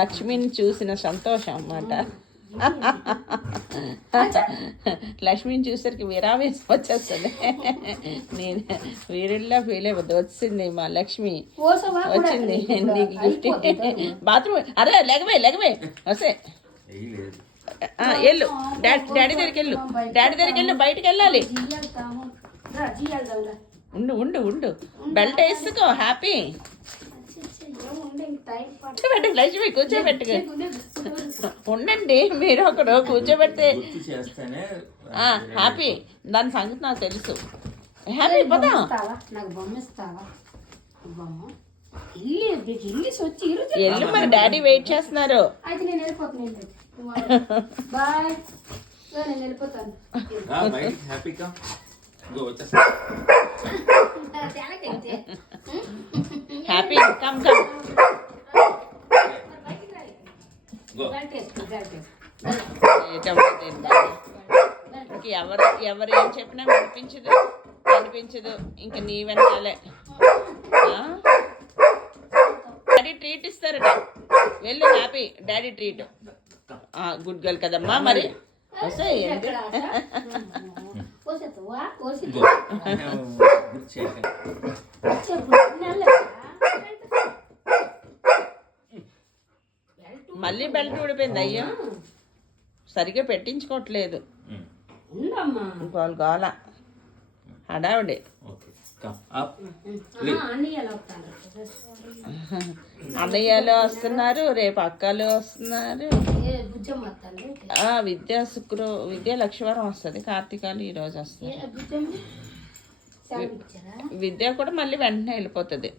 లక్ష్మిని చూసిన సంతోషం అన్నమాట. లక్ష్మిని చూసరికి విరావేశం వచ్చేస్తుంది. నేను వీరిల్లా ఫీల్ అయిపోద్ది. వచ్చింది మా లక్ష్మి, వచ్చింది నీకు గిఫ్ట్. బాత్రూమ్ అరే లెగవే వస్తే వెళ్ళు, డాడీ దగ్గరికి వెళ్ళు, బయటికి వెళ్ళాలి. ఉండు బెల్ట్ వేసుకో. హ్యాపీ లక్ష్మి కూర్చోబెట్టుకు. ఉండండి మీరు ఒకడు కూర్చోబెడితే హ్యాపీ. దాని సంగతి నాకు తెలుసు. హ్యాపీ పదా ఎల్లు, మరి డాడీ వెయిట్ చేస్తున్నారు. హ్యాపీ కమ్ ఎవరు ఏం చెప్పినా కనిపించదు. ఇంక నీ వెనకాలే. డాడీ ట్రీట్ ఇస్తారట. వెళ్ళు happy, daddy treat. Good girl కదమ్మా. మరి వస్తాయి మళ్ళీ బెల్ట్ ఊడిపోయింది. అయ్యో సరిగ్గా పెట్టించుకోవట్లేదు. గోల హడావుడి. అన్నయ్యలు వస్తున్నారు, రేపు అక్కలు వస్తున్నారు. విద్యా లక్ష్మీవారం వస్తుంది, కార్తీకాలు ఈరోజు వస్తుంది. విద్య కూడా మళ్ళీ వెంటనే వెళ్ళిపోతుంది.